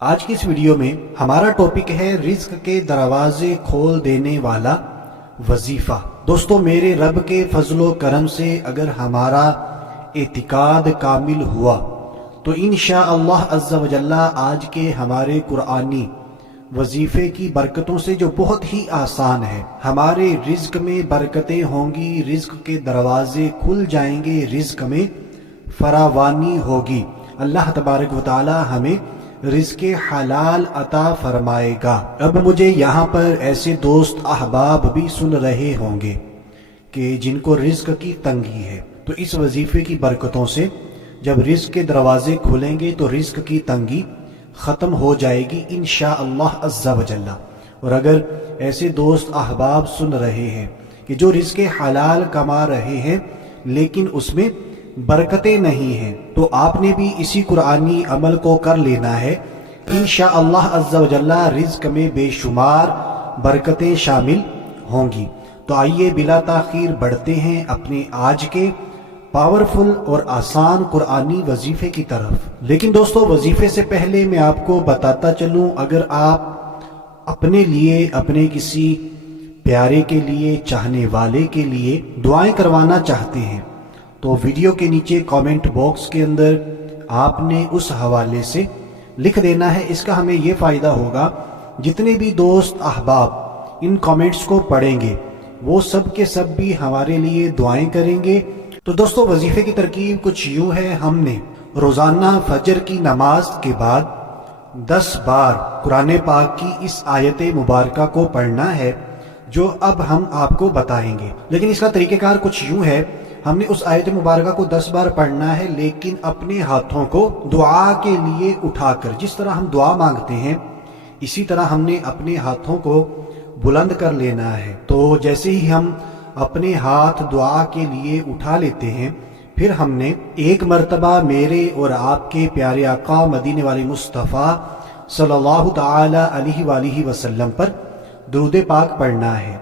آج کی اس ویڈیو میں ہمارا ٹاپک ہے رزق کے دروازے کھول دینے والا وظیفہ۔ دوستو، میرے رب کے فضل و کرم سے اگر ہمارا اعتقاد کامل ہوا تو انشاءاللہ عز و جل آج کے ہمارے قرآنی وظیفے کی برکتوں سے جو بہت ہی آسان ہے، ہمارے رزق میں برکتیں ہوں گی، رزق کے دروازے کھل جائیں گے، رزق میں فراوانی ہوگی، اللہ تبارک و تعالی ہمیں رزق حلال عطا فرمائے گا۔ اب مجھے یہاں پر ایسے دوست احباب بھی سن رہے ہوں گے کہ جن کو رزق کی تنگی ہے، تو اس وظیفے کی برکتوں سے جب رزق کے دروازے کھلیں گے تو رزق کی تنگی ختم ہو جائے گی انشاءاللہ عز و جل۔ اور اگر ایسے دوست احباب سن رہے ہیں کہ جو رزق حلال کما رہے ہیں لیکن اس میں برکتیں نہیں ہیں، تو آپ نے بھی اسی قرآنی عمل کو کر لینا ہے، انشاءاللہ عز و جل رزق میں بے شمار برکتیں شامل ہوں گی۔ تو آئیے بلا تاخیر بڑھتے ہیں اپنے آج کے پاورفل اور آسان قرآنی وظیفے کی طرف۔ لیکن دوستو، وظیفے سے پہلے میں آپ کو بتاتا چلوں، اگر آپ اپنے لیے، اپنے کسی پیارے کے لیے، چاہنے والے کے لیے دعائیں کروانا چاہتے ہیں تو ویڈیو کے نیچے کامنٹ باکس کے اندر آپ نے اس حوالے سے لکھ دینا ہے۔ اس کا ہمیں یہ فائدہ ہوگا، جتنے بھی دوست احباب ان کامنٹس کو پڑھیں گے وہ سب کے سب بھی ہمارے لیے دعائیں کریں گے۔ تو دوستو، وظیفے کی ترکیب کچھ یوں ہے، ہم نے روزانہ فجر کی نماز کے بعد 10 بار قرآن پاک کی اس آیت مبارکہ کو پڑھنا ہے جو اب ہم آپ کو بتائیں گے۔ لیکن اس کا طریقہ کار کچھ یوں ہے، ہم نے اس آیت مبارکہ کو 10 بار پڑھنا ہے، لیکن اپنے ہاتھوں کو دعا کے لیے اٹھا کر، جس طرح ہم دعا مانگتے ہیں اسی طرح ہم نے اپنے ہاتھوں کو بلند کر لینا ہے۔ تو جیسے ہی ہم اپنے ہاتھ دعا کے لیے اٹھا لیتے ہیں، پھر ہم نے ایک مرتبہ میرے اور آپ کے پیارے آقا مدینے والے مصطفیٰ صلی اللہ تعالی علیہ وآلہ وسلم پر درود پاک پڑھنا ہے۔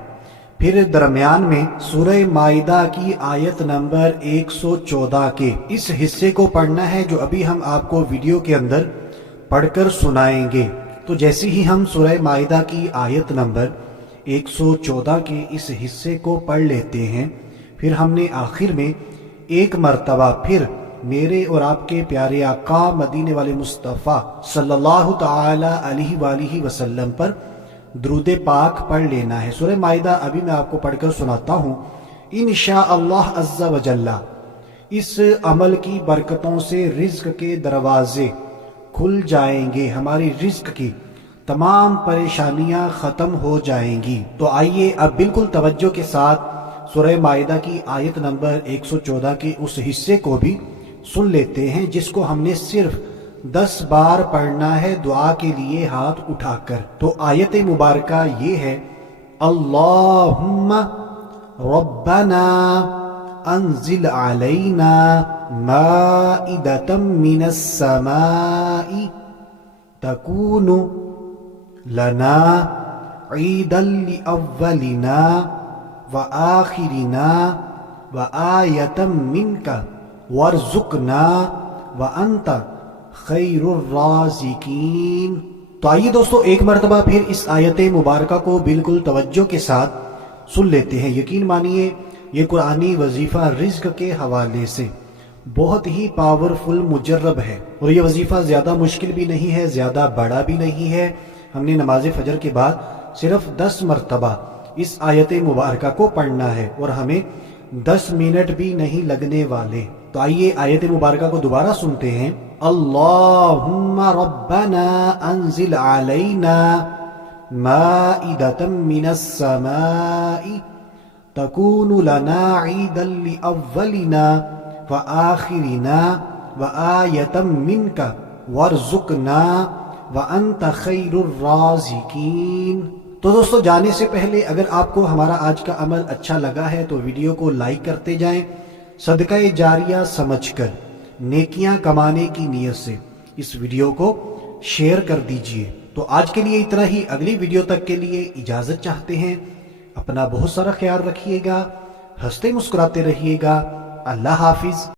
پھر درمیان میں سورہ مائدہ کی آیت نمبر 114 کے اس حصے کو پڑھنا ہے جو ابھی ہم آپ کو ویڈیو کے اندر پڑھ کر سنائیں گے۔ تو جیسے ہی ہم سورہ مائدہ کی آیت نمبر 114 کے اس حصے کو پڑھ لیتے ہیں، پھر ہم نے آخر میں ایک مرتبہ پھر میرے اور آپ کے پیارے آقا مدینے والے مصطفیٰ صلی اللہ تعالی علیہ وآلہ وسلم پر درود پاک پڑھ لینا ہے۔ سورہ مائدہ ابھی میں آپ کو پڑھ کر سناتا ہوں۔ انشاءاللہ عز و جل اس عمل کی برکتوں سے رزق کے دروازے کھل جائیں گے، ہماری رزق کی تمام پریشانیاں ختم ہو جائیں گی۔ تو آئیے اب بالکل توجہ کے ساتھ سورہ مائدہ کی آیت نمبر 114 کے اس حصے کو بھی سن لیتے ہیں، جس کو ہم نے صرف 10 بار پڑھنا ہے دعا کے لیے ہاتھ اٹھا کر۔ تو آیت مبارکہ یہ ہے، اللہم ربنا انزل علینا مائدۃ من السماء تکون لنا عیدا لأولنا وآخرنا وآیۃ منک وارزقنا وانت خیر الرازقین۔ تو آئیے دوستو، ایک مرتبہ پھر اس آیت مبارکہ کو بالکل توجہ کے ساتھ سن لیتے ہیں۔ یقین مانیے یہ قرآنی وظیفہ رزق کے حوالے سے بہت ہی پاورفل مجرب ہے، اور یہ وظیفہ زیادہ مشکل بھی نہیں ہے، زیادہ بڑا بھی نہیں ہے۔ ہم نے نماز فجر کے بعد صرف 10 مرتبہ اس آیت مبارکہ کو پڑھنا ہے، اور ہمیں 10 منٹ بھی نہیں لگنے والے۔ تو آئیے آیت مبارکہ کو دوبارہ سنتے ہیں۔ اللہم ربنا انزل علینا مائدۃ من السماء تکون لنا عیدا لأولنا وآخرنا وآیۃ منک وارزقنا وانت خیر الرازقین۔ تو دوستو، جانے سے پہلے اگر آپ کو ہمارا آج کا عمل اچھا لگا ہے تو ویڈیو کو لائک کرتے جائیں، صدقہ جاریہ سمجھ کر نیکیاں کمانے کی نیت سے اس ویڈیو کو شیئر کر دیجئے۔ تو آج کے لیے اتنا ہی، اگلی ویڈیو تک کے لیے اجازت چاہتے ہیں۔ اپنا بہت سارا خیال رکھیے گا، ہنستے مسکراتے رہیے گا۔ اللہ حافظ۔